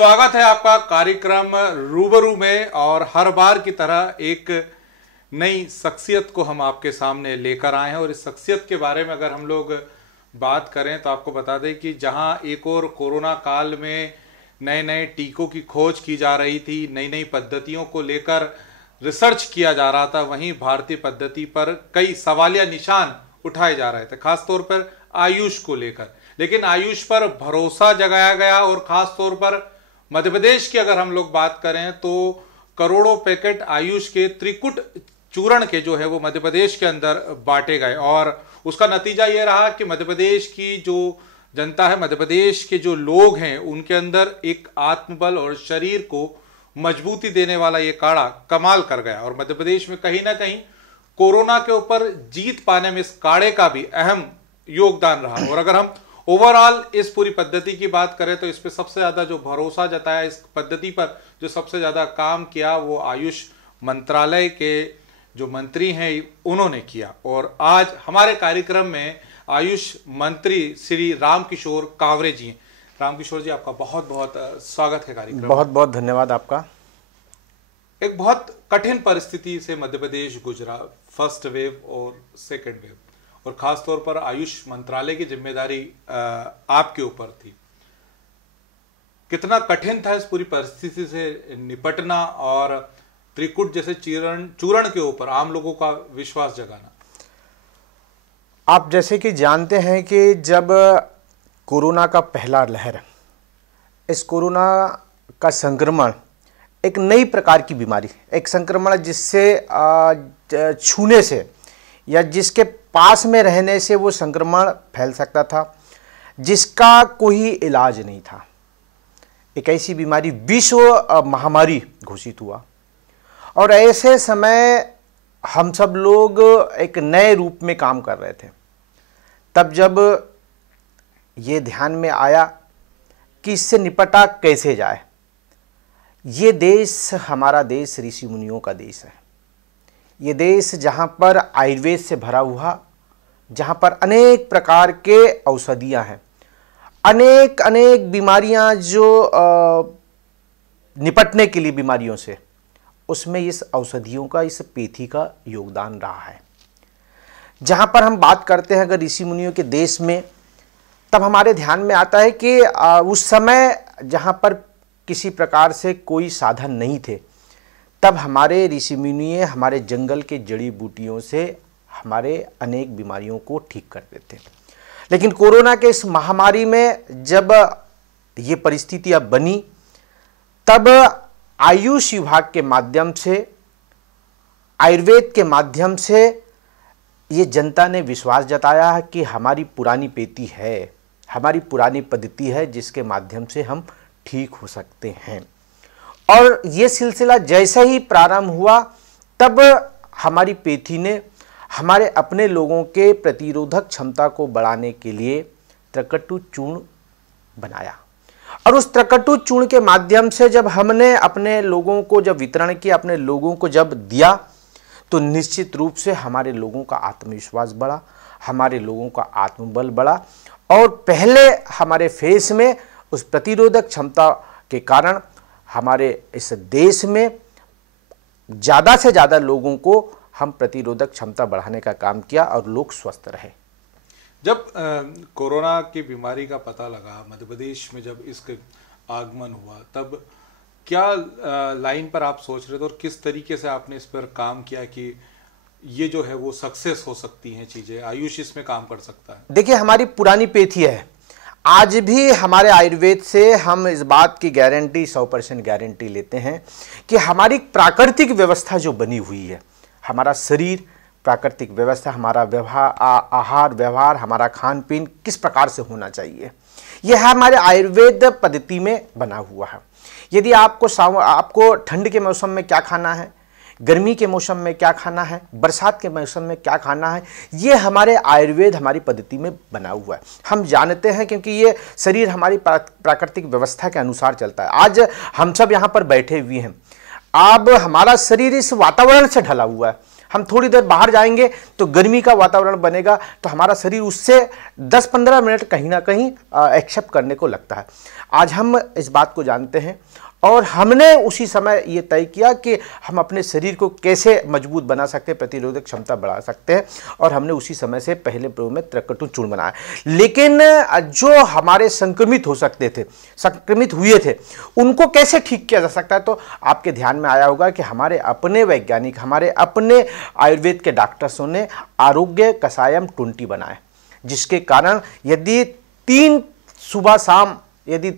स्वागत है आपका कार्यक्रम रूबरू में। और हर बार की तरह एक नई शख्सियत को हम आपके सामने लेकर आए हैं। और इस शख्सियत के बारे में अगर हम लोग बात करें तो आपको बता दें कि जहां एक और कोरोना काल में नए नए टीकों की खोज की जा रही थी, नई नई पद्धतियों को लेकर रिसर्च किया जा रहा था, वहीं भारतीय पद्धति पर कई सवालिया निशान उठाए जा रहे थे, खासतौर पर आयुष को लेकर। लेकिन आयुष पर भरोसा जगाया गया और खास तौर पर मध्य प्रदेश की अगर हम लोग बात करें तो करोड़ों पैकेट आयुष के त्रिकुट चूर्ण के जो है वो मध्य प्रदेश के अंदर बांटे गए। और उसका नतीजा ये रहा कि मध्य प्रदेश की जो जनता है, मध्य प्रदेश के जो लोग हैं, उनके अंदर एक आत्मबल और शरीर को मजबूती देने वाला ये काढ़ा कमाल कर गया। और मध्य प्रदेश में कहीं ना कहीं कोरोना के ऊपर जीत पाने में इस काढ़े का भी अहम योगदान रहा। और अगर हम ओवरऑल इस पूरी पद्धति की बात करें तो इस पे सबसे ज्यादा जो भरोसा जताया, इस पद्धति पर जो सबसे ज्यादा काम किया, वो आयुष मंत्रालय के जो मंत्री हैं उन्होंने किया। और आज हमारे कार्यक्रम में आयुष मंत्री श्री रामकिशोर कावरे जी हैं। रामकिशोर जी, आपका बहुत बहुत स्वागत है कार्यक्रम। बहुत बहुत धन्यवाद आपका। एक बहुत कठिन परिस्थिति से मध्य प्रदेश गुजरा, फर्स्ट वेव और सेकेंड वेव, और खास तौर पर आयुष मंत्रालय की जिम्मेदारी आपके ऊपर थी। कितना कठिन था इस पूरी परिस्थिति से निपटना और त्रिकुट जैसे चूर्ण के ऊपर आम लोगों का विश्वास जगाना? आप जैसे कि जानते हैं कि जब कोरोना का पहला लहर, इस कोरोना का संक्रमण एक नई प्रकार की बीमारी, एक संक्रमण जिससे छूने से या जिसके पास में रहने से वो संक्रमण फैल सकता था, जिसका कोई इलाज नहीं था। एक ऐसी बीमारी, विश्व महामारी घोषित हुआ। और ऐसे समय हम सब लोग एक नए रूप में काम कर रहे थे। तब जब ये ध्यान में आया कि इससे निपटा कैसे जाए। ये देश, हमारा देश ऋषि मुनियों का देश है। ये देश जहाँ पर आयुर्वेद से भरा हुआ, जहाँ पर अनेक प्रकार के औषधियाँ हैं, अनेक अनेक बीमारियाँ जो निपटने के लिए बीमारियों से, उसमें इस औषधियों का, इस पेथी का योगदान रहा है। जहाँ पर हम बात करते हैं अगर ऋषि मुनियों के देश में, तब हमारे ध्यान में आता है कि उस समय जहाँ पर किसी प्रकार से कोई साधन नहीं थे, तब हमारे ऋषि मुनि हमारे जंगल के जड़ी बूटियों से हमारे अनेक बीमारियों को ठीक करते थे। लेकिन कोरोना के इस महामारी में जब ये परिस्थितियां बनी, तब आयुष विभाग के माध्यम से, आयुर्वेद के माध्यम से ये जनता ने विश्वास जताया है कि हमारी पुरानी पेथी है, हमारी पुरानी पद्धति है, जिसके माध्यम से हम ठीक हो सकते हैं। और ये सिलसिला जैसे ही प्रारंभ हुआ, तब हमारी पेथी ने हमारे अपने लोगों के प्रतिरोधक क्षमता को बढ़ाने के लिए त्रकटु चूर्ण बनाया। और उस त्रकटु चूर्ण के माध्यम से जब हमने अपने लोगों को जब वितरण किया, अपने लोगों को जब दिया, तो निश्चित रूप से हमारे लोगों का आत्मविश्वास बढ़ा, हमारे लोगों का आत्मबल बढ़ा। और पहले हमारे फेस में उस प्रतिरोधक क्षमता के कारण हमारे इस देश में ज़्यादा से ज़्यादा लोगों को हम प्रतिरोधक क्षमता बढ़ाने का काम किया और लोग स्वस्थ रहे। जब कोरोना की बीमारी का पता लगा मध्य प्रदेश में, जब इसके आगमन हुआ, तब क्या लाइन पर आप सोच रहे थे और किस तरीके से आपने इस पर काम किया कि ये जो है वो सक्सेस हो सकती हैं चीज़ें, आयुष इसमें काम कर सकता है? देखिए, हमारी पुरानी पेथी है। आज भी हमारे आयुर्वेद से हम इस बात की गारंटी, 100% गारंटी लेते हैं कि हमारी प्राकृतिक व्यवस्था जो बनी हुई है, हमारा शरीर, प्राकृतिक व्यवस्था, हमारा व्यवहार, आहार व्यवहार, हमारा खान पीन किस प्रकार से होना चाहिए, यह हमारे आयुर्वेद पद्धति में बना हुआ है। यदि आपको ठंड के मौसम में क्या खाना है, गर्मी के मौसम में क्या खाना है, बरसात के मौसम में क्या खाना है, ये हमारे आयुर्वेद, हमारी पद्धति में बना हुआ है। हम जानते हैं क्योंकि ये शरीर हमारी प्राकृतिक व्यवस्था के अनुसार चलता है। आज हम सब यहाँ पर बैठे हुए हैं, अब हमारा शरीर इस वातावरण से ढला हुआ है, हम थोड़ी देर बाहर जाएंगे तो गर्मी का वातावरण बनेगा, तो हमारा शरीर उससे 10-15 मिनट कहीं ना कहीं एक्सेप्ट करने को लगता है। आज हम इस बात को जानते हैं और हमने उसी समय ये तय किया कि हम अपने शरीर को कैसे मजबूत बना सकते हैं, प्रतिरोधक क्षमता बढ़ा सकते हैं, और हमने उसी समय से पहले प्रयोग में त्रकटु चूर्ण बनाया। लेकिन जो हमारे संक्रमित हो सकते थे, संक्रमित हुए थे, उनको कैसे ठीक किया जा सकता है, तो आपके ध्यान में आया होगा कि हमारे अपने वैज्ञानिक, हमारे अपने आयुर्वेद के डॉक्टर्सों ने आरोग्य कषायम 20 बनाए, जिसके कारण यदि 3 सुबह शाम यदि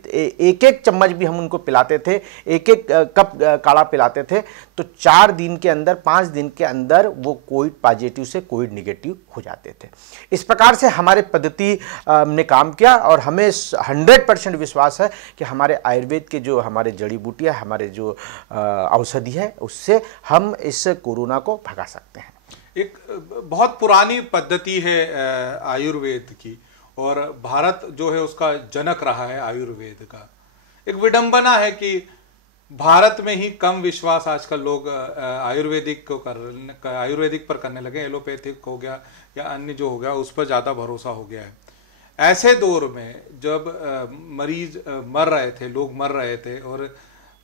एक एक चम्मच भी हम उनको पिलाते थे, एक एक कप काढ़ा पिलाते थे, तो 4 दिन के अंदर, 5 दिन के अंदर वो कोविड पॉजिटिव से कोविड निगेटिव हो जाते थे। इस प्रकार से हमारे पद्धति ने काम किया और हमें 100% विश्वास है कि हमारे आयुर्वेद के जो हमारे जड़ी बूटियाँ, हमारे जो औषधि है, उससे हम इस कोरोना को भगा सकते हैं। एक बहुत पुरानी पद्धति है आयुर्वेद की, और भारत जो है उसका जनक रहा है आयुर्वेद का। एक विडंबना है कि भारत में ही कम विश्वास आजकल लोग आयुर्वेदिक पर करने लगे। एलोपैथिक हो गया या अन्य जो हो गया उस पर ज़्यादा भरोसा हो गया है। ऐसे दौर में जब मरीज मर रहे थे, लोग मर रहे थे और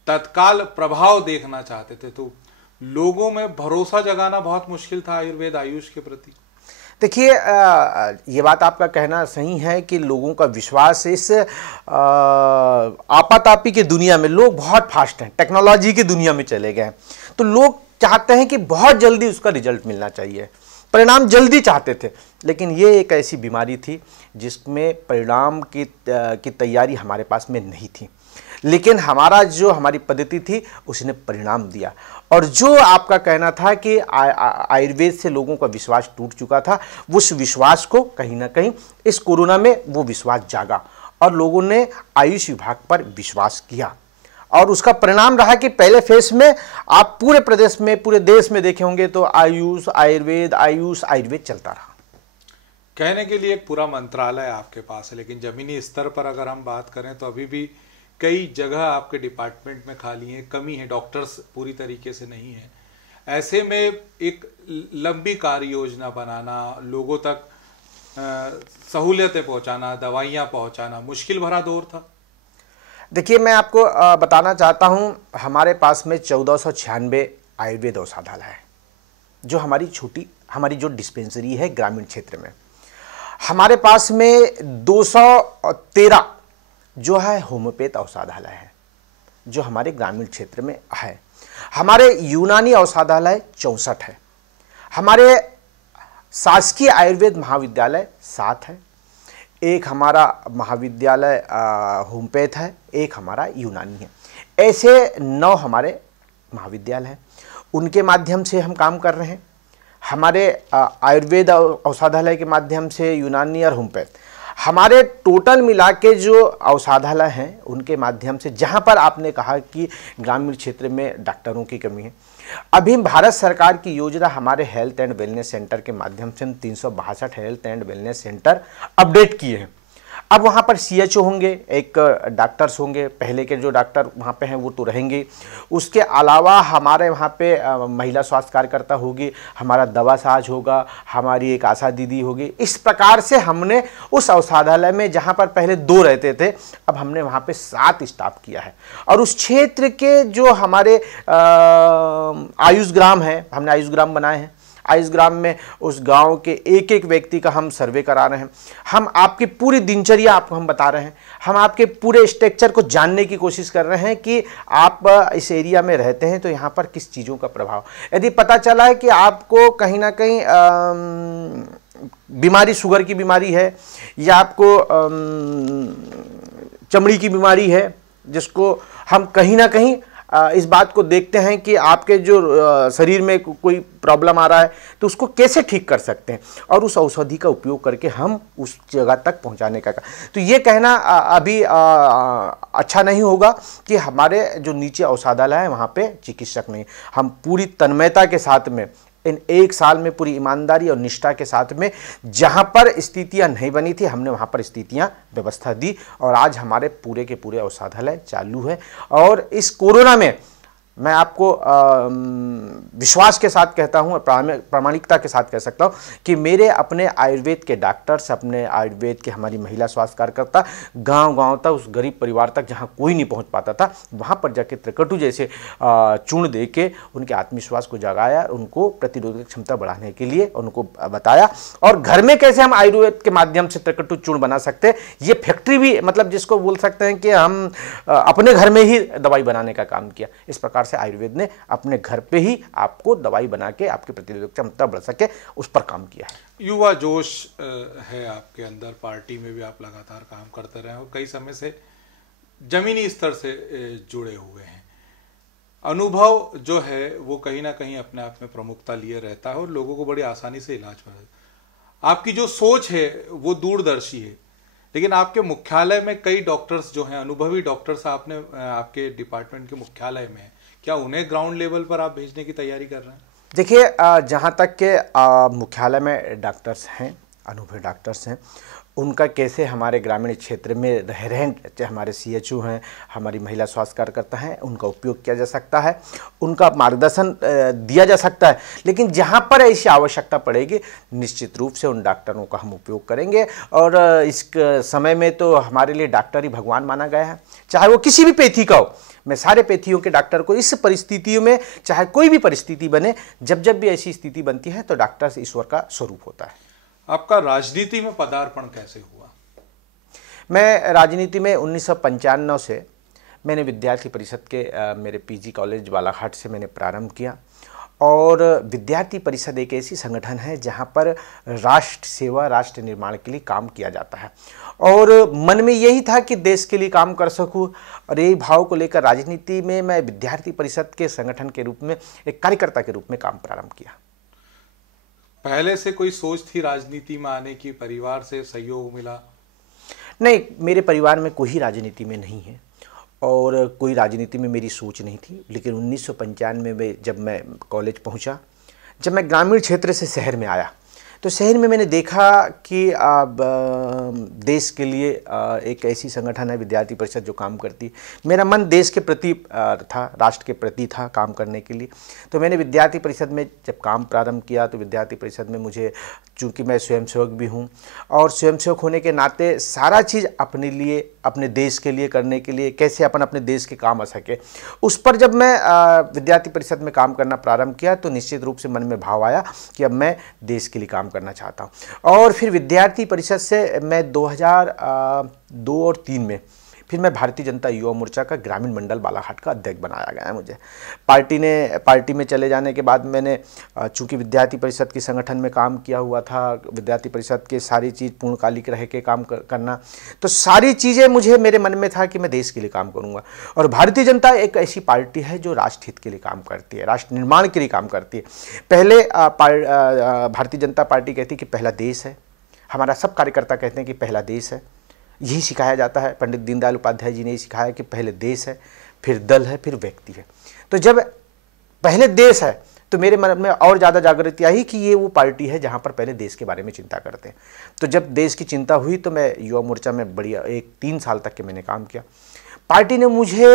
तत्काल प्रभाव देखना चाहते थे, तो लोगों में भरोसा जगाना बहुत मुश्किल था आयुर्वेद आयुष के प्रति। देखिए, ये बात आपका कहना सही है कि लोगों का विश्वास इस आपातापी की दुनिया में, लोग बहुत फास्ट हैं, टेक्नोलॉजी की दुनिया में चले गए हैं, तो लोग चाहते हैं कि बहुत जल्दी उसका रिजल्ट मिलना चाहिए, परिणाम जल्दी चाहते थे। लेकिन ये एक ऐसी बीमारी थी जिसमें परिणाम की तैयारी हमारे पास में नहीं थी, लेकिन हमारी पद्धति थी उसने परिणाम दिया। और जो आपका कहना था कि आयुर्वेद से लोगों का विश्वास टूट चुका था, उस विश्वास को कहीं ना कहीं इस कोरोना में वो विश्वास जागा और लोगों ने आयुष विभाग पर विश्वास किया, और उसका परिणाम रहा कि पहले फेज में आप पूरे प्रदेश में, पूरे देश में देखे होंगे तो आयुष आयुर्वेद चलता रहा। कहने के लिए एक पूरा मंत्रालय आपके पास है, लेकिन जमीनी स्तर पर अगर हम बात करें तो अभी भी कई जगह आपके डिपार्टमेंट में खाली है, कमी है, डॉक्टर्स पूरी तरीके से नहीं है। ऐसे में एक लंबी कार्य योजना बनाना, लोगों तक सहूलियतें पहुंचाना, दवाइयां पहुंचाना मुश्किल भरा दौर था। देखिए, मैं आपको बताना चाहता हूं, हमारे पास में 1496 आयुर्वेद औषधालय है, जो हमारी जो डिस्पेंसरी है ग्रामीण क्षेत्र में। हमारे पास में 213 जो है होम्योपैथ औषधालय है, जो हमारे ग्रामीण क्षेत्र में है। हमारे यूनानी औषधालय 64 है। हमारे शासकीय आयुर्वेद महाविद्यालय 7 है। एक हमारा महाविद्यालय होम्योपैथ है, एक हमारा यूनानी है। ऐसे 9 हमारे महाविद्यालय हैं, उनके माध्यम से हम काम कर रहे हैं। हमारे आयुर्वेद औषधालय के माध्यम से यूनानी और होम्योपैथ, हमारे टोटल मिला के जो औषधालय हैं उनके माध्यम से, जहां पर आपने कहा कि ग्रामीण क्षेत्र में डॉक्टरों की कमी है, अभी भारत सरकार की योजना हमारे हेल्थ एंड वेलनेस सेंटर के माध्यम से हम 362 health and wellness centre update किए हैं। अब वहाँ पर CHO होंगे, एक डॉक्टर्स होंगे, पहले के जो डॉक्टर वहाँ पे हैं वो तो रहेंगे। उसके अलावा हमारे वहाँ पे महिला स्वास्थ्य कार्यकर्ता होगी, हमारा दवा साज होगा, हमारी एक आशा दीदी होगी। इस प्रकार से हमने उस औषधालय में, जहाँ पर पहले 2 रहते थे, अब हमने वहाँ पे 7 स्टाफ किया है। और उस क्षेत्र के जो हमारे आयुष ग्राम है, हमने आयुष ग्राम बनाए हैं। आयुष ग्राम में उस गांव के एक एक व्यक्ति का हम सर्वे करा रहे हैं। हम आपकी पूरी दिनचर्या आपको हम बता रहे हैं। हम आपके पूरे स्ट्रक्चर को जानने की कोशिश कर रहे हैं कि आप इस एरिया में रहते हैं तो यहाँ पर किस चीज़ों का प्रभाव, यदि पता चला है कि आपको कहीं ना कहीं बीमारी, शुगर की बीमारी है, या आपको चमड़ी की बीमारी है, जिसको हम कहीं ना कहीं इस बात को देखते हैं कि आपके जो शरीर में कोई प्रॉब्लम आ रहा है, तो उसको कैसे ठीक कर सकते हैं, और उस औषधि का उपयोग करके हम उस जगह तक पहुंचाने का। तो ये कहना अभी अच्छा नहीं होगा कि हमारे जो नीचे औषधालय है वहाँ पे चिकित्सक नहीं। हम पूरी तन्मयता के साथ में इन 1 साल में पूरी ईमानदारी और निष्ठा के साथ में, जहां पर स्थितियां नहीं बनी थी, हमने वहां पर स्थितियां व्यवस्था दी, और आज हमारे पूरे के पूरे औषधालय चालू है। और इस कोरोना में मैं आपको विश्वास के साथ कहता हूँ, प्रामाणिकता के साथ कह सकता हूँ कि मेरे अपने आयुर्वेद के डॉक्टर्स, अपने आयुर्वेद के हमारी महिला स्वास्थ्य कार्यकर्ता गांव-गांव तक, उस गरीब परिवार तक जहाँ कोई नहीं पहुँच पाता था, वहाँ पर जाके त्रिकटु जैसे चूर्ण दे के उनके आत्मविश्वास को जगाया, उनको प्रतिरोधक क्षमता बढ़ाने के लिए उनको बताया, और घर में कैसे हम आयुर्वेद के माध्यम से त्रिकटु चूर्ण बना सकते हैं। ये फैक्ट्री भी, मतलब जिसको बोल सकते हैं कि हम अपने घर में ही दवाई बनाने का काम किया। इस प्रकार से आयुर्वेद ने अपने घर पे ही आपको दवाई बना के आपकी प्रतिरोधक क्षमता बढ़ सके, उस पर काम किया है। युवा जोश है आपके अंदर, पार्टी में भी आप लगातार काम करते रहे और कई समय से जमीनी स्तर से जुड़े हुए हैं। अनुभव जो है वो कहीं ना कहीं अपने आप में प्रमुखता लिए रहता है और लोगों को बड़ी आसानी से इलाज कर। आपकी जो सोच है वो दूरदर्शी है, लेकिन आपके मुख्यालय में कई डॉक्टर्स जो हैं, अनुभवी डॉक्टर्स आपने आपके डिपार्टमेंट के मुख्यालय में, क्या उन्हें ग्राउंड लेवल पर आप भेजने की तैयारी कर रहे हैं? देखिए, जहाँ तक के मुख्यालय में डॉक्टर्स हैं, अनुभवी डॉक्टर्स हैं, उनका कैसे हमारे ग्रामीण क्षेत्र में रह रहे हमारे CHO हैं, हमारी महिला स्वास्थ्य कार्यकर्ता हैं, उनका उपयोग किया जा सकता है, उनका मार्गदर्शन दिया जा सकता है। लेकिन जहाँ पर ऐसी आवश्यकता पड़ेगी, निश्चित रूप से उन डॉक्टरों का हम उपयोग करेंगे। और इस समय में तो हमारे लिए डॉक्टर ही भगवान माना गया है, चाहे वो किसी भी पैथी का हो। मैं सारे पैथियों के डॉक्टर को इस परिस्थितियों में, चाहे कोई भी परिस्थिति बने, जब जब भी ऐसी स्थिति बनती है, तो डॉक्टर से ईश्वर का स्वरूप होता है। आपका राजनीति में पदार्पण कैसे हुआ? मैं राजनीति में 1995 से मैंने विद्यार्थी परिषद के मेरे PG कॉलेज बालाघाट से मैंने प्रारंभ किया। और विद्यार्थी परिषद एक ऐसी संगठन है जहां पर राष्ट्र सेवा, राष्ट्र निर्माण के लिए काम किया जाता है, और मन में यही था कि देश के लिए काम कर सकूं। और यही भाव को लेकर राजनीति में मैं विद्यार्थी परिषद के संगठन के रूप में, एक कार्यकर्ता के रूप में काम प्रारंभ किया। पहले से कोई सोच थी राजनीति में आने की? परिवार से सहयोग मिला? नहीं, मेरे परिवार में कोई राजनीति में नहीं है और कोई राजनीति में मेरी सोच नहीं थी। लेकिन 1995 में जब मैं कॉलेज पहुंचा, जब मैं ग्रामीण क्षेत्र से शहर में आया, तो शहर में मैंने देखा कि देश के लिए एक ऐसी संगठन है विद्यार्थी परिषद जो काम करती। मेरा मन देश के प्रति था, राष्ट्र के प्रति था काम करने के लिए। तो मैंने विद्यार्थी परिषद में जब काम प्रारंभ किया, तो विद्यार्थी परिषद में मुझे, चूँकि मैं स्वयंसेवक भी हूँ और स्वयंसेवक होने के नाते सारा चीज़ अपने लिए, अपने देश के लिए करने के लिए, कैसे अपन अपने देश के काम आ सके, उस पर जब मैं विद्यार्थी परिषद में काम करना प्रारंभ किया, तो निश्चित रूप से मन में भाव आया कि अब मैं देश के लिए काम करना चाहता हूं। और फिर विद्यार्थी परिषद से मैं 2002 और 3 में फिर मैं भारतीय जनता युवा मोर्चा का ग्रामीण मंडल बालाघाट का अध्यक्ष बनाया गया मुझे। पार्टी में चले जाने के बाद मैंने, चूंकि विद्यार्थी परिषद के संगठन में काम किया हुआ था, विद्यार्थी परिषद के सारी चीज़ पूर्णकालिक रह के काम करना, तो सारी चीज़ें मुझे, मेरे मन में था कि मैं देश के लिए काम करूँगा। और भारतीय जनता एक ऐसी पार्टी है जो राष्ट्र हित के लिए काम करती है, राष्ट्र निर्माण के लिए काम करती है। पहले भारतीय जनता पार्टी कहती है कि पहला देश है, हमारा सब कार्यकर्ता कहते हैं कि पहला देश है, यही सिखाया जाता है। पंडित दीनदयाल उपाध्याय जी ने यही सिखाया कि पहले देश है, फिर दल है, फिर व्यक्ति है। तो जब पहले देश है, तो मेरे मन में और ज़्यादा जागृति आई कि ये वो पार्टी है जहाँ पर पहले देश के बारे में चिंता करते हैं। तो जब देश की चिंता हुई, तो मैं युवा मोर्चा में बढ़िया 3 साल तक के मैंने काम किया। पार्टी ने मुझे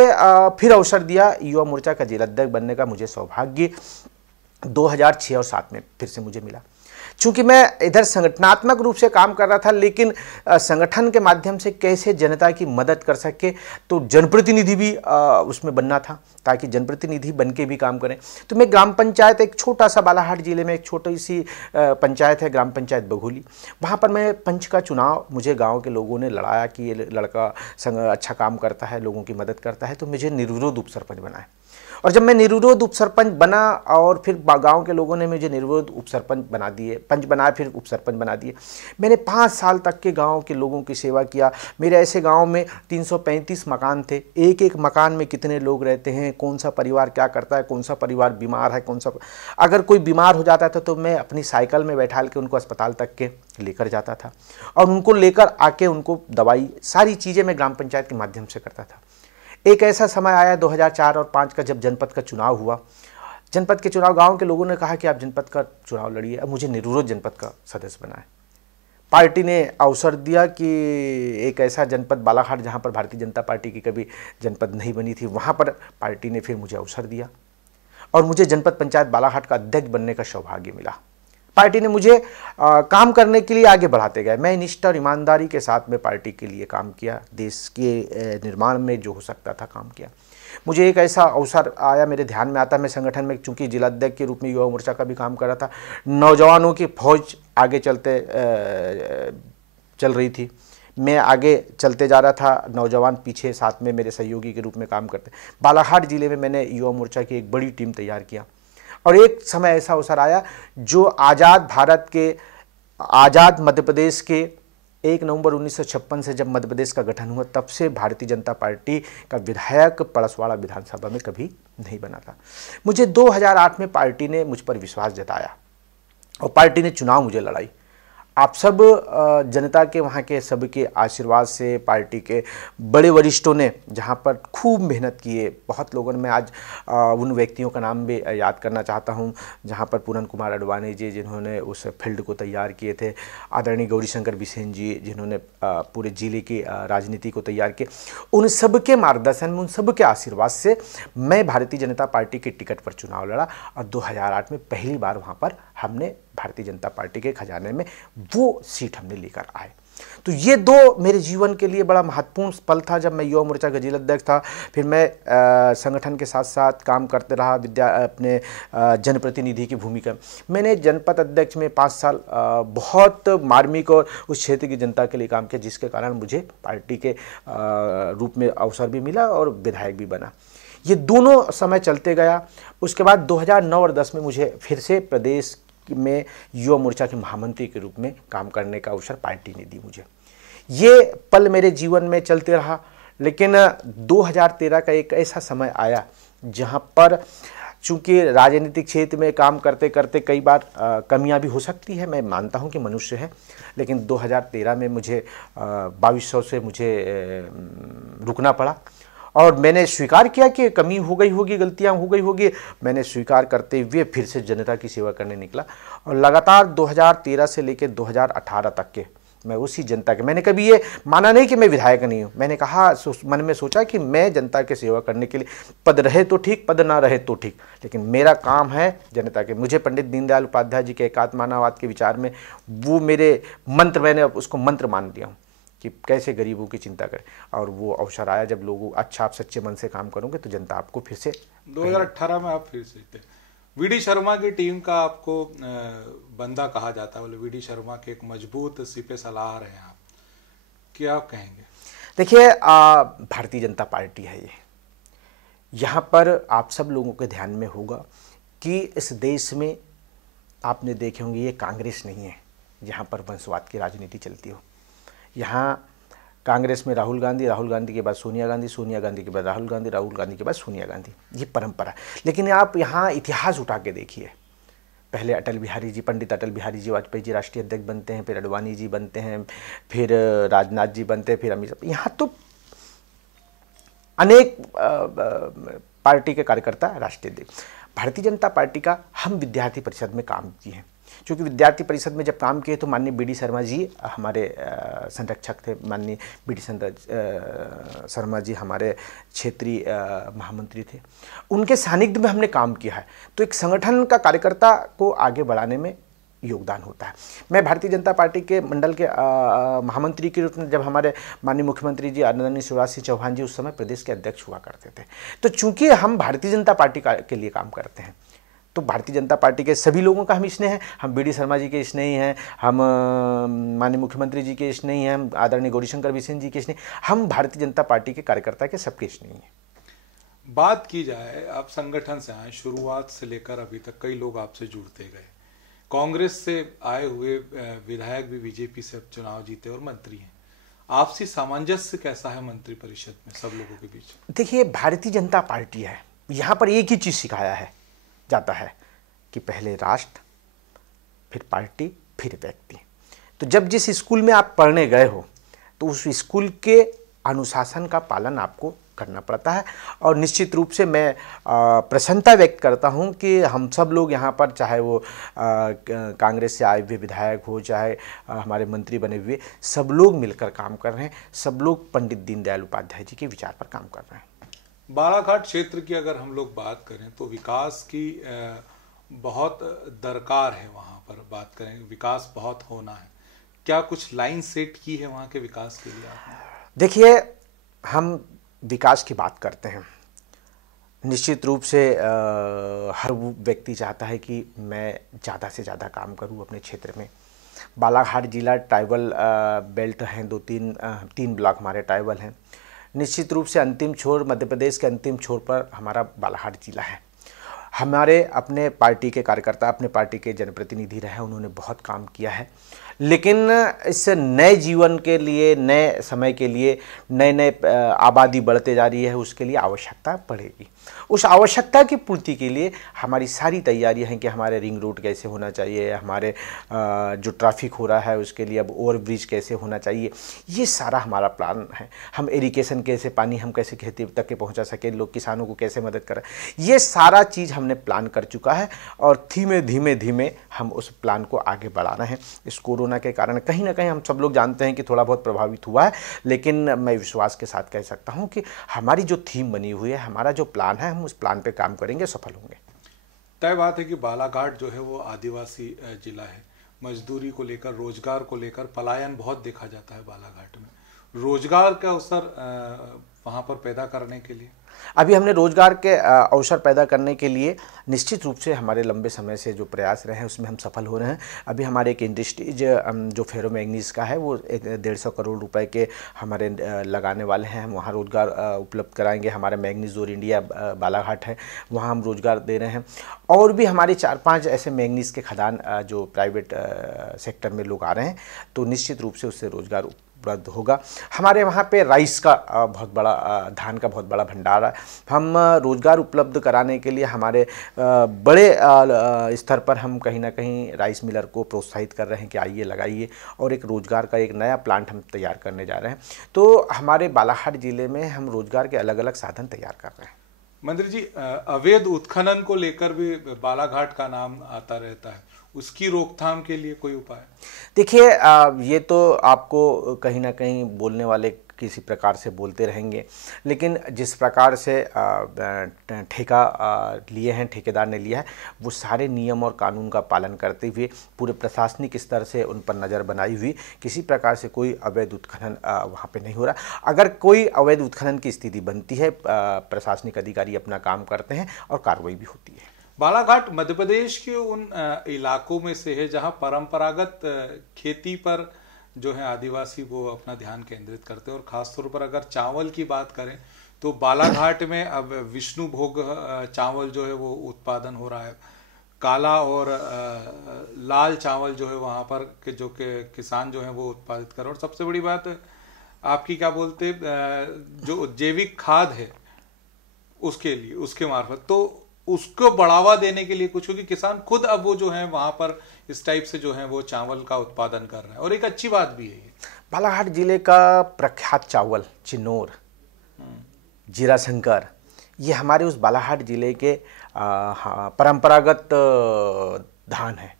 फिर अवसर दिया, युवा मोर्चा का जिला अध्यक्ष बनने का मुझे सौभाग्य 2006 और 7 में फिर से मुझे मिला। चूँकि मैं इधर संगठनात्मक रूप से काम कर रहा था, लेकिन संगठन के माध्यम से कैसे जनता की मदद कर सके, तो जनप्रतिनिधि भी उसमें बनना था, ताकि जनप्रतिनिधि बन के भी काम करें। तो मैं ग्राम पंचायत, एक छोटा सा बालाघाट जिले में एक छोटी सी पंचायत है, ग्राम पंचायत बघोली, वहाँ पर मैं पंच का चुनाव, मुझे गाँव के लोगों ने लड़ाया कि ये लड़का अच्छा काम करता है, लोगों की मदद करता है, तो मुझे निर्विरोध उप सरपंच बनाया। और जब मैं निर्विरोध उप सरपंच बना, और फिर गांव के लोगों ने मुझे निर्विरोध उप सरपंच बना दिए, पंच बनाया, फिर उप सरपंच बना दिए। मैंने 5 साल तक के गांव के लोगों की सेवा किया। मेरे ऐसे गांव में 335 मकान थे, एक एक मकान में कितने लोग रहते हैं, कौन सा परिवार क्या करता है, कौन सा परिवार बीमार है, कौन सा, अगर कोई बीमार हो जाता था तो मैं अपनी साइकिल में बैठा के उनको अस्पताल तक के लेकर जाता था, और उनको लेकर आके उनको दवाई, सारी चीज़ें मैं ग्राम पंचायत के माध्यम से करता था। एक ऐसा समय आया 2004 और 5 का, जब जनपद का चुनाव हुआ। जनपद के चुनाव, गांव के लोगों ने कहा कि आप जनपद का चुनाव लड़िए। अब मुझे निर्विरोध जनपद का सदस्य बनाए। पार्टी ने अवसर दिया कि एक ऐसा जनपद बालाघाट जहाँ पर भारतीय जनता पार्टी की कभी जनपद नहीं बनी थी, वहाँ पर पार्टी ने फिर मुझे अवसर दिया और मुझे जनपद पंचायत बालाघाट का अध्यक्ष बनने का सौभाग्य मिला। पार्टी ने मुझे काम करने के लिए आगे बढ़ाते गए। मैं निष्ठा और ईमानदारी के साथ में पार्टी के लिए काम किया, देश के निर्माण में जो हो सकता था काम किया। मुझे एक ऐसा अवसर आया, मेरे ध्यान में आता है, मैं संगठन में चूंकि जिला अध्यक्ष के रूप में युवा मोर्चा का भी काम कर रहा था, नौजवानों की फौज आगे चल रही थी, मैं आगे चलते जा रहा था, नौजवान पीछे साथ में मेरे सहयोगी के रूप में काम करते। बालाघाट जिले में मैंने युवा मोर्चा की एक बड़ी टीम तैयार किया और एक समय ऐसा अवसर आया जो आज़ाद भारत के, आज़ाद मध्य प्रदेश के 1 नवंबर 1956 से जब मध्य प्रदेश का गठन हुआ, तब से भारतीय जनता पार्टी का विधायक पड़सवाड़ा विधानसभा में कभी नहीं बना था। मुझे 2008 में पार्टी ने मुझ पर विश्वास जताया और पार्टी ने चुनाव मुझे लड़ाई। आप सब जनता के, वहाँ के सबके आशीर्वाद से, पार्टी के बड़े वरिष्ठों ने जहाँ पर खूब मेहनत की है, बहुत लोगों ने, मैं आज उन व्यक्तियों का नाम भी याद करना चाहता हूँ जहाँ पर पूरन कुमार अडवाणी जी जिन्होंने उस फील्ड को तैयार किए थे, आदरणीय गौरीशंकर बिसेन जी जिन्होंने पूरे जिले की राजनीति को तैयार किया, उन सब के मार्गदर्शन में, उन सब के आशीर्वाद से मैं भारतीय जनता पार्टी के टिकट पर चुनाव लड़ा और 2008 में पहली बार वहाँ पर हमने भारतीय जनता पार्टी के खजाने में वो सीट हमने लेकर आए। तो ये दो मेरे जीवन के लिए बड़ा महत्वपूर्ण पल था जब मैं युवा मोर्चा का जिला अध्यक्ष था। फिर मैं संगठन के साथ साथ काम करते रहा, अपने जनप्रतिनिधि की भूमिका। मैंने जनपद अध्यक्ष में 5 साल बहुत मार्मिक और उस क्षेत्र की जनता के लिए काम किया, जिसके कारण मुझे पार्टी के रूप में अवसर भी मिला और विधायक भी बना। ये दोनों समय चलते गया। उसके बाद 2009 और 10 में मुझे फिर से प्रदेश में युवा मोर्चा के महामंत्री के रूप में काम करने का अवसर पार्टी ने दी मुझे। ये पल मेरे जीवन में चलते रहा, लेकिन 2013 का एक ऐसा समय आया जहां पर चूंकि राजनीतिक क्षेत्र में काम करते करते कई बार कमियां भी हो सकती है, मैं मानता हूं कि मनुष्य है, लेकिन 2013 में मुझे 2200 से मुझे रुकना पड़ा और मैंने स्वीकार किया कि कमी हो गई होगी, गलतियां हो गई होगी। मैंने स्वीकार करते हुए फिर से जनता की सेवा करने निकला और लगातार 2013 से लेकर 2018 तक के मैं उसी जनता के, मैंने कभी ये माना नहीं कि मैं विधायक नहीं हूँ। मैंने कहा, मन में सोचा कि मैं जनता की सेवा करने के लिए, पद रहे तो ठीक, पद ना रहे तो ठीक, लेकिन मेरा काम है जनता के। मुझे पंडित दीनदयाल उपाध्याय जी के एकात्म मानववाद के विचार में वो मेरे मंत्र, मैंने उसको मंत्र मान लिया हूँ कि कैसे गरीबों की चिंता करें। और वो अवसर आया जब लोगों, अच्छा आप सच्चे मन से काम करोगे तो जनता आपको फिर से 2018 में आप फिर से थे। वीडी शर्मा की टीम का आपको बंदा कहा जाता है, बोले वीडी शर्मा के एक मजबूत सिपे सलाह रहे हैं आप, क्या कहेंगे? देखिए, भारतीय जनता पार्टी है ये, यहाँ पर आप सब लोगों के ध्यान में होगा कि इस देश में आपने देखे होंगे ये कांग्रेस नहीं है जहाँ पर वंशवाद की राजनीति चलती हो। यहाँ कांग्रेस में राहुल गांधी, राहुल गांधी के बाद सोनिया गांधी, सोनिया गांधी के बाद राहुल गांधी, राहुल गांधी के बाद सोनिया गांधी, ये परंपरा है। लेकिन आप यहाँ इतिहास उठा के देखिए, पहले अटल बिहारी जी, पंडित अटल बिहारी जी वाजपेयी जी राष्ट्रीय अध्यक्ष बनते हैं, फिर अडवाणी जी बनते हैं, फिर राजनाथ जी बनते हैं, फिर अमित शाह। यहाँ तो अनेक पार्टी के कार्यकर्ता राष्ट्रीय अध्यक्ष। भारतीय जनता पार्टी का हम विद्यार्थी परिषद में काम किए हैं, क्योंकि विद्यार्थी परिषद में जब काम किए तो माननीय बीडी शर्मा जी हमारे संरक्षक थे, माननीय बीडी शर्मा जी हमारे क्षेत्रीय महामंत्री थे, उनके सानिध्य में हमने काम किया है। तो एक संगठन का कार्यकर्ता को आगे बढ़ाने में योगदान होता है। मैं भारतीय जनता पार्टी के मंडल के महामंत्री के रूप में, जब हमारे माननीय मुख्यमंत्री जी आदरणीय शिवराज सिंह चौहान जी उस समय प्रदेश के अध्यक्ष हुआ करते थे, तो चूंकि हम भारतीय जनता पार्टी के लिए काम करते हैं तो भारतीय जनता पार्टी के सभी लोगों का हम स्नेह हैं। हम बीडी शर्मा जी के स्नेही हैं, हम माननीय मुख्यमंत्री जी के स्नेही हैं, हम आदरणीय गौरीशंकर बिसेन जी के स्नेही, हम भारतीय जनता पार्टी के कार्यकर्ता के सबके स्नेही हैं। बात की जाए, आप संगठन से आए, शुरुआत से लेकर अभी तक कई लोग आपसे जुड़ते गए, कांग्रेस से आए हुए विधायक भी बीजेपी से अब चुनाव जीते और मंत्री हैं, आपसी सामंजस्य कैसा है मंत्री परिषद में सब लोगों के बीच? देखिए, भारतीय जनता पार्टी है, यहाँ पर एक ही चीज सिखाया है जाता है कि पहले राष्ट्र, फिर पार्टी, फिर व्यक्ति। तो जब जिस स्कूल में आप पढ़ने गए हो तो उस स्कूल के अनुशासन का पालन आपको करना पड़ता है। और निश्चित रूप से मैं प्रसन्नता व्यक्त करता हूं कि हम सब लोग यहाँ पर, चाहे वो कांग्रेस से आए हुए विधायक हो, चाहे हमारे मंत्री बने हुए, सब लोग मिलकर काम कर रहे हैं, सब लोग पंडित दीनदयाल उपाध्याय जी के विचार पर काम कर रहे हैं। बालाघाट क्षेत्र की अगर हम लोग बात करें तो विकास की बहुत दरकार है। वहाँ पर बात करें, विकास बहुत होना है। क्या कुछ लाइन सेट की है वहाँ के विकास के लिए आपने? देखिए, हम विकास की बात करते हैं, निश्चित रूप से हर वो व्यक्ति चाहता है कि मैं ज़्यादा से ज़्यादा काम करूं अपने क्षेत्र में। बालाघाट जिला ट्राइबल बेल्ट हैं, तीन ब्लॉक हमारे ट्राइबल हैं। निश्चित रूप से अंतिम छोर, मध्य प्रदेश के अंतिम छोर पर हमारा बालाघाट जिला है। हमारे अपने पार्टी के कार्यकर्ता, अपने पार्टी के जनप्रतिनिधि रहे, उन्होंने बहुत काम किया है, लेकिन इस नए जीवन के लिए, नए समय के लिए, नए आबादी बढ़ते जा रही है, उसके लिए आवश्यकता पड़ेगी। उस आवश्यकता की पूर्ति के लिए हमारी सारी तैयारियां हैं कि हमारे रिंग रोड कैसे होना चाहिए, हमारे जो ट्रैफिक हो रहा है उसके लिए अब ओवर ब्रिज कैसे होना चाहिए, ये सारा हमारा प्लान है। हम इरिगेशन कैसे, पानी हम कैसे खेती तक के पहुंचा सके, लोग किसानों को कैसे मदद करें, ये सारा चीज़ हमने प्लान कर चुका है और धीमे धीमे हम उस प्लान को आगे बढ़ा रहे हैं। इस कोरोना के कारण कहीं ना कहीं हम सब लोग जानते हैं कि थोड़ा बहुत प्रभावित हुआ है, लेकिन मैं विश्वास के साथ कह सकता हूं कि हमारी जो थीम बनी हुई है, हमारा जो प्लान है, हम उस प्लान पे काम करेंगे, सफल होंगे। तय बात है कि बालाघाट जो है वो आदिवासी जिला है। मजदूरी को लेकर, रोजगार को लेकर पलायन बहुत देखा जाता है बालाघाट में। रोजगार का अवसर वहाँ पर पैदा करने के लिए, अभी हमने रोजगार के अवसर पैदा करने के लिए निश्चित रूप से हमारे लंबे समय से जो प्रयास रहे हैं उसमें हम सफल हो रहे हैं। अभी हमारे एक इंडस्ट्रीज जो फेरो मैग्नीज का है, वो 150 करोड़ रुपए के हमारे लगाने वाले हैं। हम वहाँ रोजगार उपलब्ध कराएंगे। हमारा मैग्नीज जोर इंडिया बालाघाट है, वहाँ हम रोजगार दे रहे हैं। और भी हमारे 4-5 ऐसे मैग्नीज के खदान जो प्राइवेट सेक्टर में लोग आ रहे हैं, तो निश्चित रूप से उससे रोजगार उपलब्ध होगा। हमारे वहाँ पे राइस का बहुत बड़ा, धान का बहुत बड़ा भंडार है। हम रोज़गार उपलब्ध कराने के लिए हमारे बड़े स्तर पर हम कहीं ना कहीं राइस मिलर को प्रोत्साहित कर रहे हैं कि आइए लगाइए, और एक रोज़गार का एक नया प्लांट हम तैयार करने जा रहे हैं। तो हमारे बालाघाट ज़िले में हम रोज़गार के अलग अलग साधन तैयार कर रहे हैं। मंत्री जी, अवैध उत्खनन को लेकर भी बालाघाट का नाम आता रहता है, उसकी रोकथाम के लिए कोई उपाय? देखिए, ये तो आपको कहीं ना कहीं बोलने वाले किसी प्रकार से बोलते रहेंगे, लेकिन जिस प्रकार से ठेका लिए हैं, ठेकेदार ने लिया है, वो सारे नियम और कानून का पालन करते हुए पूरे प्रशासनिक स्तर से उन पर नज़र बनाई हुई किसी प्रकार से कोई अवैध उत्खनन वहाँ पे नहीं हो रहा। अगर कोई अवैध उत्खनन की स्थिति बनती है, प्रशासनिक अधिकारी अपना काम करते हैं और कार्रवाई भी होती है। बालाघाट मध्य प्रदेश के उन इलाकों में से है जहां परंपरागत खेती पर जो है आदिवासी वो अपना ध्यान केंद्रित करते हैं, और खासतौर पर अगर चावल की बात करें तो बालाघाट में अब विष्णु भोग चावल जो है वो उत्पादन हो रहा है। काला और लाल चावल जो है वहाँ पर के जो के किसान जो है वो उत्पादित कर रहे हैं। और सबसे बड़ी बात आपकी क्या बोलते, जो जैविक खाद है उसके लिए, उसके मार्फत तो उसको बढ़ावा देने के लिए कुछ, क्योंकि किसान खुद अब वो जो है वहां पर इस टाइप से जो है वो चावल का उत्पादन कर रहे हैं, और एक अच्छी बात भी है ये। बालाघाट जिले का प्रख्यात चावल चिन्नौर, जीरा शंकर, ये हमारे उस बालाघाट जिले के परंपरागत धान है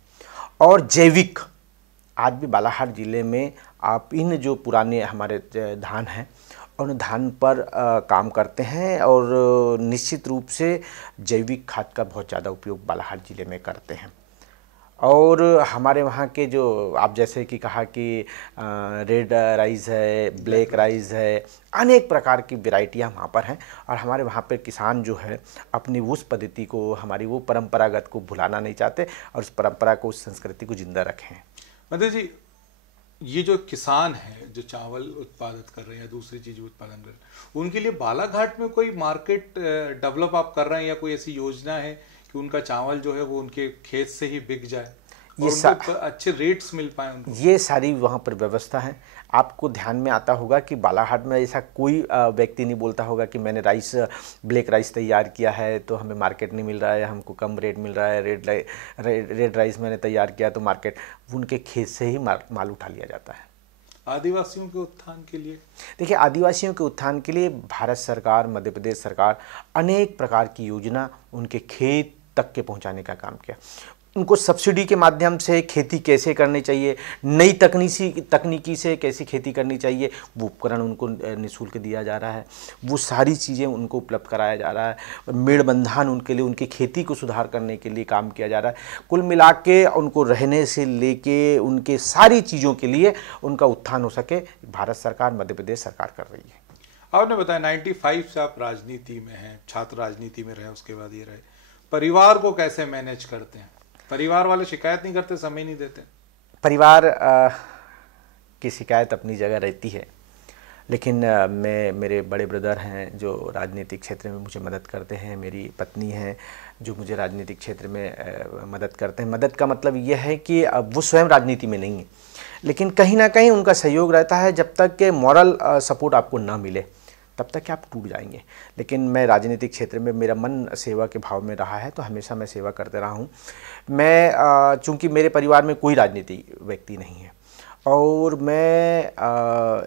और जैविक। आज भी बालाघाट जिले में आप इन जो पुराने हमारे धान हैं उन धान पर काम करते हैं, और निश्चित रूप से जैविक खाद का बहुत ज़्यादा उपयोग बालाघाट ज़िले में करते हैं। और हमारे वहाँ के जो आप जैसे कि कहा कि रेड राइस है, ब्लैक राइस है, अनेक प्रकार की वैरायटियाँ वहाँ पर हैं, और हमारे वहाँ पर किसान जो है अपनी उस पद्धति को, हमारी वो परंपरागत को भुलाना नहीं चाहते, और उस परंपरा को, उस संस्कृति को जिंदा रखें। मतलब जी, ये जो किसान हैं जो चावल उत्पादित कर रहे हैं या दूसरी चीज उत्पादन कर रहे हैं, उनके लिए बालाघाट में कोई मार्केट डेवलप आप कर रहे हैं, या कोई ऐसी योजना है कि उनका चावल जो है वो उनके खेत से ही बिक जाए और उनको अच्छे रेट्स मिल पाए उनको? ये सारी वहाँ पर व्यवस्था है। आपको ध्यान में आता होगा कि बालाघाट में ऐसा कोई व्यक्ति नहीं बोलता होगा कि मैंने राइस, ब्लैक राइस तैयार किया है तो हमें मार्केट नहीं मिल रहा है, हमको कम रेट मिल रहा है, रेड राइस मैंने तैयार किया तो मार्केट, उनके खेत से ही माल उठा लिया जाता है। आदिवासियों के उत्थान के लिए? देखिए, आदिवासियों के उत्थान के लिए भारत सरकार, मध्य प्रदेश सरकार अनेक प्रकार की योजना उनके खेत तक के पहुंचाने का काम किया। उनको सब्सिडी के माध्यम से खेती कैसे करनी चाहिए, नई तकनीकी से कैसी खेती करनी चाहिए, वो उपकरण उनको निःशुल्क दिया जा रहा है। वो सारी चीज़ें उनको उपलब्ध कराया जा रहा है। मेड़बंधान उनके लिए, उनकी खेती को सुधार करने के लिए काम किया जा रहा है। कुल मिला के उनको रहने से लेके उनके सारी चीज़ों के लिए उनका उत्थान हो सके, भारत सरकार, मध्य प्रदेश सरकार कर रही है। आपने बताया 95 से आप राजनीति में हैं, छात्र राजनीति में रहे, उसके बाद ये रहे। परिवार को कैसे मैनेज करते हैं? परिवार वाले शिकायत नहीं करते, समय नहीं देते? परिवार की शिकायत अपनी जगह रहती है, लेकिन मेरे बड़े ब्रदर हैं जो राजनीतिक क्षेत्र में मुझे मदद करते हैं। मेरी पत्नी है जो मुझे राजनीतिक क्षेत्र में मदद करते हैं। मदद का मतलब यह है कि वो स्वयं राजनीति में नहीं है, लेकिन कहीं ना कहीं उनका सहयोग रहता है। जब तक के मॉरल सपोर्ट आपको ना मिले तब तक कि आप टूट जाएंगे। लेकिन मैं राजनीतिक क्षेत्र में, मेरा मन सेवा के भाव में रहा है, तो हमेशा मैं सेवा करते रहा हूँ। मैं चूँकि मेरे परिवार में कोई राजनीति व्यक्ति नहीं है और मैं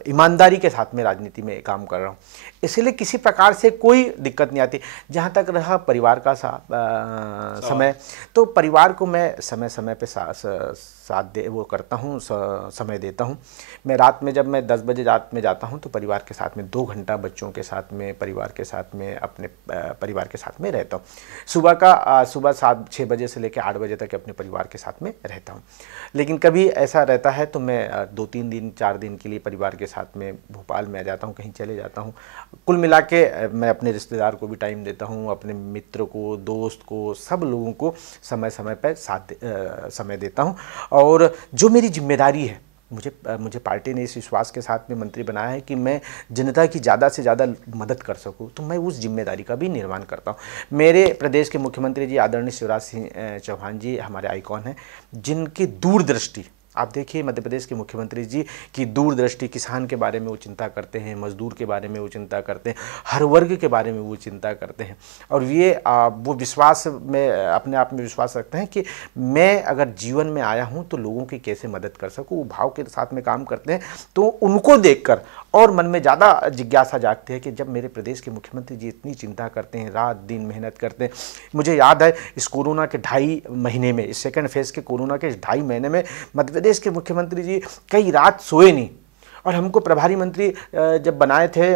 ईमानदारी के साथ में राजनीति में काम कर रहा हूँ, इसलिए किसी प्रकार से कोई दिक्कत नहीं आती। जहाँ तक रहा परिवार का समय, तो परिवार को मैं समय समय पे वो करता हूँ, समय देता हूँ। मैं रात में, जब मैं 10 बजे रात में जाता हूँ, तो परिवार के साथ में 2 घंटा बच्चों के साथ में, परिवार के साथ में, अपने परिवार के साथ में रहता हूँ। सुबह 6 बजे से लेकर 8 बजे तक अपने परिवार के साथ में रहता हूँ। लेकिन कभी ऐसा रहता है तो मैं 2-3 दिन, 4 दिन के लिए परिवार के साथ में भोपाल में आ जाता हूँ, कहीं चले जाता हूँ। कुल मिला के मैं अपने रिश्तेदार को भी टाइम देता हूँ, अपने मित्र को, दोस्त को, सब लोगों को समय समय पर समय देता हूँ। और जो मेरी जिम्मेदारी है, मुझे पार्टी ने इस विश्वास के साथ में मंत्री बनाया है कि मैं जनता की ज़्यादा से ज़्यादा मदद कर सकूं, तो मैं उस जिम्मेदारी का भी निर्वहन करता हूं। मेरे प्रदेश के मुख्यमंत्री जी आदरणीय शिवराज सिंह चौहान जी हमारे आइकॉन हैं, जिनकी दूरदृष्टि, आप देखिए मध्य प्रदेश के मुख्यमंत्री जी की दूरदृष्टि, किसान के बारे में वो चिंता करते हैं, मजदूर के बारे में वो चिंता करते हैं, हर वर्ग के बारे में वो चिंता करते हैं। और ये वो विश्वास में, अपने आप में विश्वास रखते हैं कि मैं अगर जीवन में आया हूँ तो लोगों की कैसे मदद कर सकूँ, वो भाव के साथ में काम करते हैं। तो उनको देखकर और मन में ज़्यादा जिज्ञासा जागती है कि जब मेरे प्रदेश के मुख्यमंत्री जी इतनी चिंता करते हैं, रात दिन मेहनत करते हैं। मुझे याद है इस कोरोना के 2.5 महीने में, इस सेकेंड फेज़ के कोरोना के 2.5 महीने में मध्य प्रदेश के मुख्यमंत्री जी कई रात सोए नहीं। और हमको प्रभारी मंत्री जब बनाए थे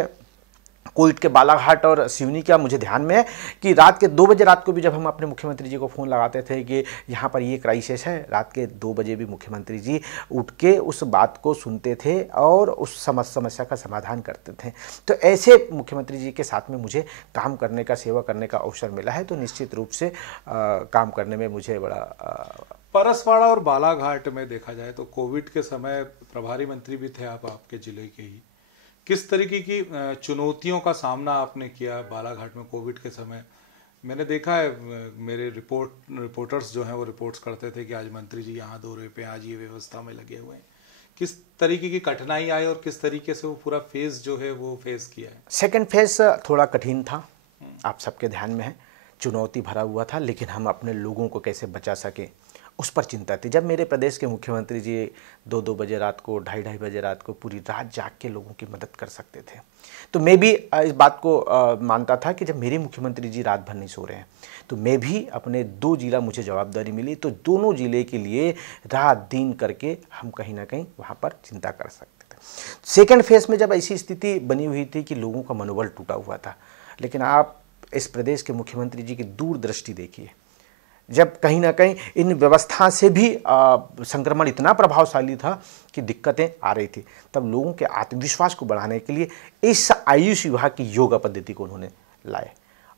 कोविड के बालाघाट और सिवनी का, मुझे ध्यान में है कि रात के 2 बजे रात को भी जब हम अपने मुख्यमंत्री जी को फ़ोन लगाते थे कि यहाँ पर ये क्राइसिस है, रात के 2 बजे भी मुख्यमंत्री जी उठ के उस बात को सुनते थे और उस समस्या का समाधान करते थे। तो ऐसे मुख्यमंत्री जी के साथ में मुझे काम करने का, सेवा करने का अवसर मिला है, तो निश्चित रूप से काम करने में मुझे बड़ा परसवाड़ा और बालाघाट में देखा जाए तो कोविड के समय प्रभारी मंत्री भी थे आप, आपके जिले के ही। किस तरीके की चुनौतियों का सामना आपने किया बालाघाट में कोविड के समय? मैंने देखा है, मेरे रिपोर्टर्स जो हैं वो रिपोर्ट्स करते थे कि आज मंत्री जी यहाँ दौरे पे, आज ये व्यवस्था में लगे हुए हैं। किस तरीके की कठिनाई आई और किस तरीके से वो पूरा फेज जो है वो फेस किया है? सेकेंड फेज थोड़ा कठिन था, आप सबके ध्यान में है, चुनौती भरा हुआ था, लेकिन हम अपने लोगों को कैसे बचा सकें उस पर चिंता थी। जब मेरे प्रदेश के मुख्यमंत्री जी 2-2 बजे रात को, 2:30 बजे रात को पूरी रात जाग के लोगों की मदद कर सकते थे, तो मैं भी इस बात को मानता था कि जब मेरे मुख्यमंत्री जी रात भर नहीं सो रहे हैं तो मैं भी, अपने 2 जिला मुझे जवाबदारी मिली, तो दोनों जिले के लिए रात दिन करके हम कहीं ना कहीं वहाँ पर चिंता कर सकते थे। सेकेंड फेज में जब ऐसी स्थिति बनी हुई थी कि लोगों का मनोबल टूटा हुआ था, लेकिन आप इस प्रदेश के मुख्यमंत्री जी की दूरदृष्टि देखिए, जब कहीं ना कहीं इन व्यवस्था से भी संक्रमण इतना प्रभावशाली था कि दिक्कतें आ रही थी, तब लोगों के आत्मविश्वास को बढ़ाने के लिए इस आयुष विभाग की योगा पद्धति को उन्होंने लाए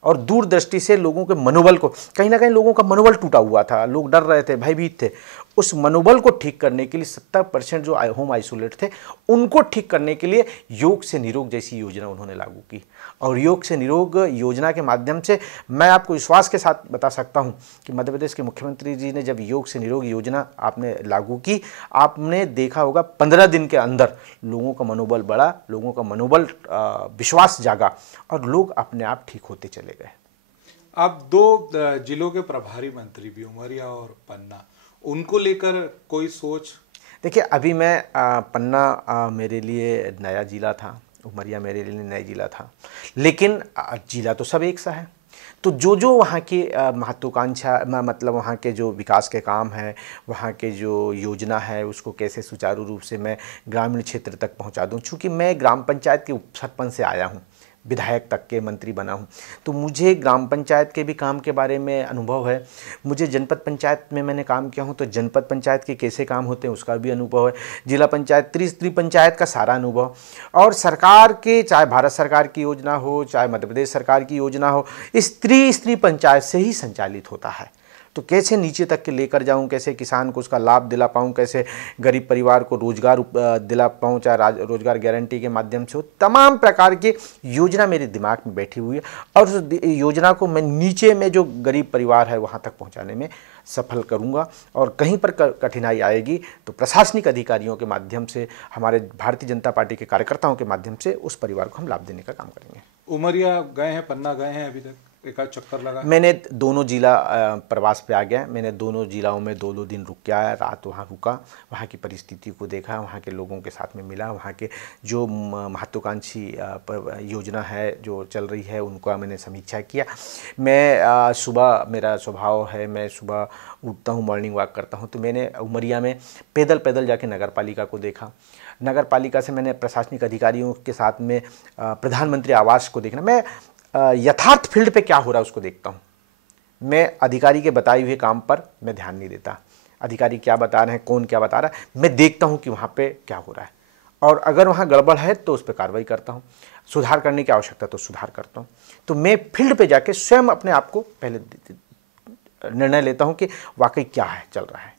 और दूरदृष्टि से लोगों के मनोबल को, कहीं ना कहीं लोगों का मनोबल टूटा हुआ था, लोग डर रहे थे, भयभीत थे, उस मनोबल को ठीक करने के लिए 70% जो होम आइसोलेट थे उनको ठीक करने के लिए योग से निरोग जैसी योजना उन्होंने लागू की। और योग से निरोग योजना के माध्यम से मैं आपको विश्वास के साथ बता सकता हूं कि मध्य प्रदेश के मुख्यमंत्री जी ने जब योग से निरोग योजना आपने लागू की, आपने देखा होगा 15 दिन के अंदर लोगों का मनोबल बढ़ा, लोगों का मनोबल विश्वास जागा और लोग अपने आप ठीक होते चले गए। आप 2 जिलों के प्रभारी मंत्री भी, उमरिया और पन्ना, उनको लेकर कोई सोच? देखिए, अभी मैं पन्ना मेरे लिए नया ज़िला था, उमरिया मेरे लिए नया ज़िला था, लेकिन ज़िला तो सब एक सा है। तो जो जो वहाँ की महत्वाकांक्षा मतलब वहाँ के जो विकास के काम हैं, वहाँ के जो योजना है, उसको कैसे सुचारू रूप से मैं ग्रामीण क्षेत्र तक पहुँचा दूँ। चूँकि मैं ग्राम पंचायत के उप सरपंच से आया हूँ, विधायक तक के मंत्री बना हूँ, तो मुझे ग्राम पंचायत के भी काम के बारे में अनुभव है। मुझे जनपद पंचायत में मैंने काम किया हूँ, तो जनपद पंचायत के कैसे काम होते हैं उसका भी अनुभव है। जिला पंचायत, त्रिस्तरीय पंचायत का सारा अनुभव, और सरकार के, चाहे भारत सरकार की योजना हो, चाहे मध्य प्रदेश सरकार की योजना हो, इस त्रिस्तरीय पंचायत से ही संचालित होता है। तो कैसे नीचे तक के लेकर जाऊं, कैसे किसान को उसका लाभ दिला पाऊं, कैसे गरीब परिवार को रोजगार दिला पाऊं, चाहे रोजगार गारंटी के माध्यम से हो, तमाम प्रकार की योजना मेरे दिमाग में बैठी हुई है, और उस योजना को मैं नीचे में जो गरीब परिवार है वहां तक पहुंचाने में सफल करूंगा। और कहीं पर कठिनाई आएगी तो प्रशासनिक अधिकारियों के माध्यम से, हमारे भारतीय जनता पार्टी के कार्यकर्ताओं के माध्यम से उस परिवार को हम लाभ देने का काम करेंगे। उमरिया गए हैं, पन्ना गए हैं, अभी तक एक आध चक्कर लगा? मैंने दोनों जिला प्रवास पे आ गया। मैंने दोनों जिलाओं में 2-2 दिन रुक के आया, रात वहाँ रुका, वहाँ की परिस्थिति को देखा, वहाँ के लोगों के साथ में मिला, वहाँ के जो महत्वाकांक्षी योजना है जो चल रही है उनका मैंने समीक्षा किया। मैं सुबह, मेरा स्वभाव है, मैं सुबह उठता हूँ, मॉर्निंग वॉक करता हूँ, तो मैंने उमरिया में पैदल पैदल जाके नगर पालिका को देखा। नगर पालिका से मैंने प्रशासनिक अधिकारियों के साथ में प्रधानमंत्री आवास को देखना, मैं यथार्थ फील्ड पे क्या हो रहा है उसको देखता हूँ। मैं अधिकारी के बताए हुए काम पर मैं ध्यान नहीं देता, अधिकारी क्या बता रहे हैं, कौन क्या बता रहा है, मैं देखता हूँ कि वहाँ पे क्या हो रहा है, और अगर वहाँ गड़बड़ है तो उस पर कार्रवाई करता हूँ, सुधार करने की आवश्यकता तो सुधार करता हूँ। तो मैं फील्ड पे जाके स्वयं अपने आप को पहले निर्णय लेता हूँ कि वाकई क्या है चल रहा है।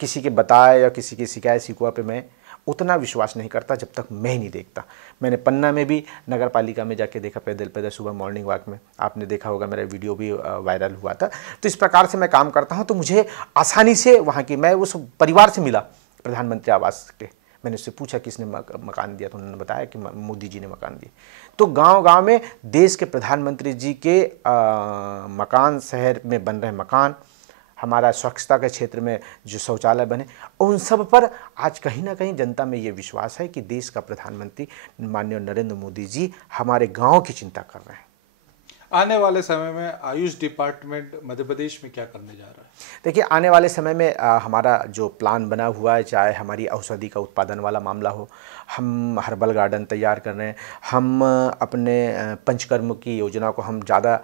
किसी के बताए या किसी की शिकायत शिकवा पे मैं उतना विश्वास नहीं करता जब तक मैं ही नहीं देखता। मैंने पन्ना में भी नगर पालिका में जाके देखा, पैदल पैदल सुबह मॉर्निंग वॉक में, आपने देखा होगा, मेरा वीडियो भी वायरल हुआ था। तो इस प्रकार से मैं काम करता हूं, तो मुझे आसानी से वहां की, मैं उस परिवार से मिला प्रधानमंत्री आवास के, मैंने उससे पूछा किसने मकान दिया, तो उन्होंने बताया कि मोदी जी ने मकान दिए। तो गाँव गाँव में देश के प्रधानमंत्री जी के मकान, शहर में बन रहे मकान, हमारा स्वच्छता के क्षेत्र में जो शौचालय बने, उन सब पर आज कहीं ना कहीं जनता में ये विश्वास है कि देश का प्रधानमंत्री माननीय नरेंद्र मोदी जी हमारे गांव की चिंता कर रहे हैं। आने वाले समय में आयुष डिपार्टमेंट मध्य प्रदेश में क्या करने जा रहा है? देखिए, आने वाले समय में हमारा जो प्लान बना हुआ है, चाहे हमारी औषधि का उत्पादन वाला मामला हो, हम हर्बल गार्डन तैयार कर रहे हैं, हम अपने पंचकर्म की योजना को हम ज़्यादा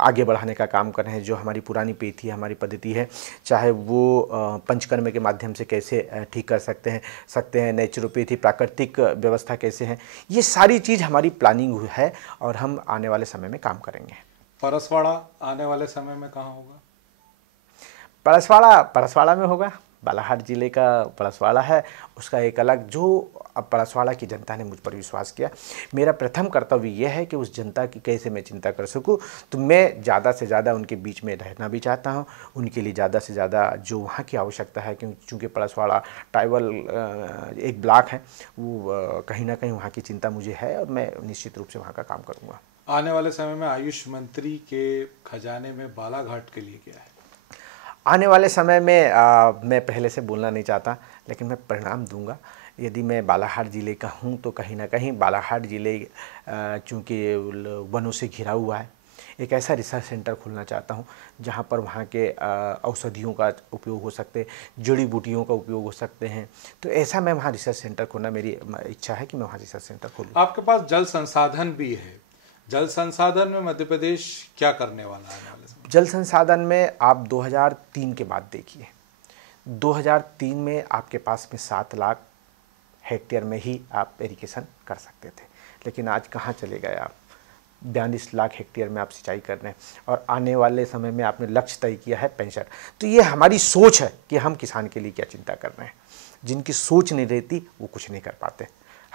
आगे बढ़ाने का काम कर रहे हैं। जो हमारी पुरानी पेथी, हमारी पद्धति है, चाहे वो पंचकर्म के माध्यम से कैसे ठीक कर सकते हैं, नेचुरोपैथी, प्राकृतिक व्यवस्था कैसे है, ये सारी चीज़ हमारी प्लानिंग है और हम आने वाले समय में काम करेंगे। परसवाड़ा आने वाले समय में कहाँ होगा? परसवाड़ा में होगा। बालाघाट जिले का परसवाड़ा है, उसका एक अलग, जो अब परसवाड़ा की जनता ने मुझ पर विश्वास किया, मेरा प्रथम कर्तव्य यह है कि उस जनता की कैसे मैं चिंता कर सकूं। तो मैं ज़्यादा से ज़्यादा उनके बीच में रहना भी चाहता हूं, उनके लिए ज़्यादा से ज़्यादा जो वहां की आवश्यकता है, क्योंकि परसवाड़ा ट्राइबल एक ब्लॉक है, वो कहीं ना कहीं वहाँ की चिंता मुझे है और मैं निश्चित रूप से वहाँ का काम करूँगा। आने वाले समय में आयुष मंत्री के खजाने में बालाघाट के लिए क्या है? आने वाले समय में मैं पहले से बोलना नहीं चाहता, लेकिन मैं परिणाम दूंगा। यदि मैं बालाघाट ज़िले का हूं तो कहीं ना कहीं बालाघाट ज़िले चूँकि वनों से घिरा हुआ है, एक ऐसा रिसर्च सेंटर खोलना चाहता हूं जहां पर वहां के औषधियों का उपयोग हो सकते, जड़ी बूटियों का उपयोग हो सकते हैं। तो ऐसा मैं वहां रिसर्च सेंटर खोलना, मेरी इच्छा है कि मैं वहां रिसर्च सेंटर खोलूँ। आपके पास जल संसाधन भी है, जल संसाधन में मध्य प्रदेश क्या करने वाला है? जल संसाधन में आप 2003 के बाद देखिए, 2003 में आपके पास में 7 लाख हेक्टेयर में ही आप इरिगेशन कर सकते थे, लेकिन आज कहाँ चले गए आप? 42 लाख हेक्टेयर में आप सिंचाई कर रहे हैं, और आने वाले समय में आपने लक्ष्य तय किया है 65। तो ये हमारी सोच है कि हम किसान के लिए क्या चिंता कर रहे हैं। जिनकी सोच नहीं रहती वो कुछ नहीं कर पाते।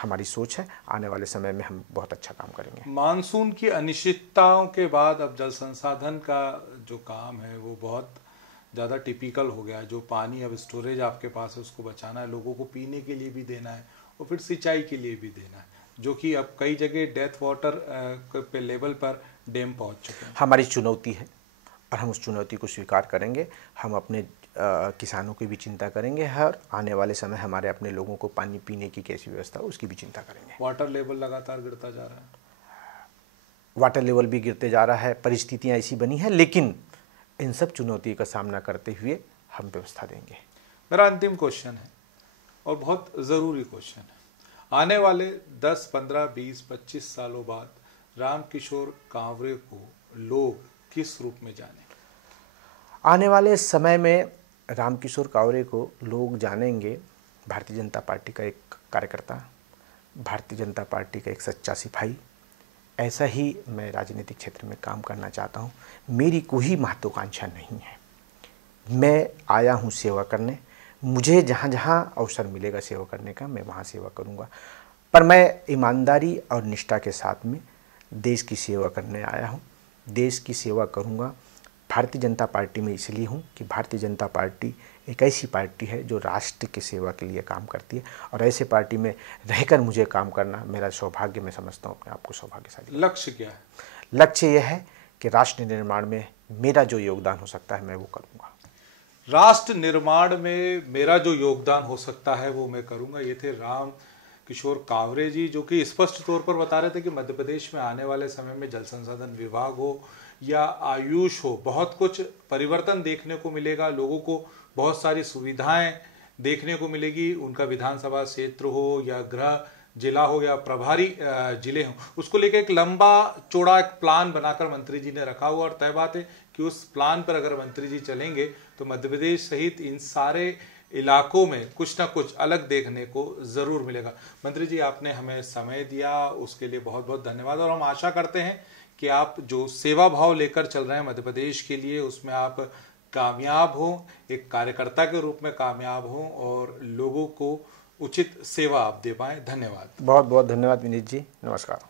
हमारी सोच है, आने वाले समय में हम बहुत अच्छा काम करेंगे। मानसून की अनिश्चितताओं के बाद अब जल संसाधन का जो काम है वो बहुत ज़्यादा टिपिकल हो गया है। जो पानी अब स्टोरेज आपके पास है उसको बचाना है, लोगों को पीने के लिए भी देना है और फिर सिंचाई के लिए भी देना है, जो कि अब कई जगह डेथ वाटर पे लेवल पर डैम पहुंच चुके हैं। हमारी चुनौती है और हम उस चुनौती को स्वीकार करेंगे। हम अपने किसानों की भी चिंता करेंगे, और आने वाले समय हमारे अपने लोगों को पानी पीने की कैसी व्यवस्था उसकी भी चिंता करेंगे। वाटर लेवल लगातार गिरता जा रहा है, वाटर लेवल भी गिरते जा रहा है, परिस्थितियां ऐसी बनी हैं, लेकिन इन सब चुनौतियों का सामना करते हुए हम व्यवस्था देंगे। मेरा अंतिम क्वेश्चन है और बहुत ज़रूरी क्वेश्चन है, आने वाले 10, 15, 20, 25 सालों बाद रामकिशोर कांवरे को लोग किस रूप में जानेंगे? आने वाले समय में रामकिशोर कांवरे को लोग जानेंगे भारतीय जनता पार्टी का एक कार्यकर्ता, भारतीय जनता पार्टी का एक सच्चा सिपाही। ऐसा ही मैं राजनीतिक क्षेत्र में काम करना चाहता हूँ। मेरी कोई महत्वाकांक्षा नहीं है, मैं आया हूँ सेवा करने। मुझे जहाँ जहाँ अवसर मिलेगा सेवा करने का, मैं वहाँ सेवा करूँगा, पर मैं ईमानदारी और निष्ठा के साथ में देश की सेवा करने आया हूँ। देश की सेवा करूँगा। भारतीय जनता पार्टी में इसलिए हूँ कि भारतीय जनता पार्टी एक ऐसी पार्टी है जो राष्ट्र की सेवा के लिए काम करती है, और ऐसे पार्टी में रहकर मुझे काम करना मेरा सौभाग्य, मैं समझता हूँ अपने आप को सौभाग्यशाली। लक्ष्य क्या है? लक्ष्य यह है कि राष्ट्र निर्माण में मेरा जो योगदान हो सकता है मैं वो करूँगा। राष्ट्र निर्माण में मेरा जो योगदान हो सकता है वो मैं करूँगा। ये थे रामकिशोर कांवरे जी, जो कि स्पष्ट तौर पर बता रहे थे कि मध्य प्रदेश में आने वाले समय में जल संसाधन विभाग हो या आयुष हो, बहुत कुछ परिवर्तन देखने को मिलेगा। लोगों को बहुत सारी सुविधाएं देखने को मिलेगी। उनका विधानसभा क्षेत्र हो या गृह जिला हो या प्रभारी जिले हों, उसको लेकर एक लंबा चौड़ा एक प्लान बनाकर मंत्री जी ने रखा हुआ, और तय बात है कि उस प्लान पर अगर मंत्री जी चलेंगे तो मध्य प्रदेश सहित इन सारे इलाकों में कुछ ना कुछ अलग देखने को जरूर मिलेगा। मंत्री जी, आपने हमें समय दिया, उसके लिए बहुत बहुत धन्यवाद। और हम आशा करते हैं कि आप जो सेवा भाव लेकर चल रहे हैं मध्य प्रदेश के लिए, उसमें आप कामयाब हो, एक कार्यकर्ता के रूप में कामयाब हो और लोगों को उचित सेवा आप दे पाएं। धन्यवाद। बहुत बहुत धन्यवाद विनीत जी, नमस्कार।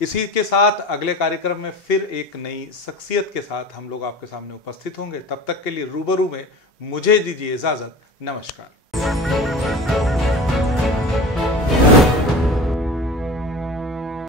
इसी के साथ अगले कार्यक्रम में फिर एक नई शख्सियत के साथ हम लोग आपके सामने उपस्थित होंगे। तब तक के लिए रूबरू में मुझे दीजिए इजाजत। नमस्कार।